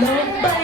Nobody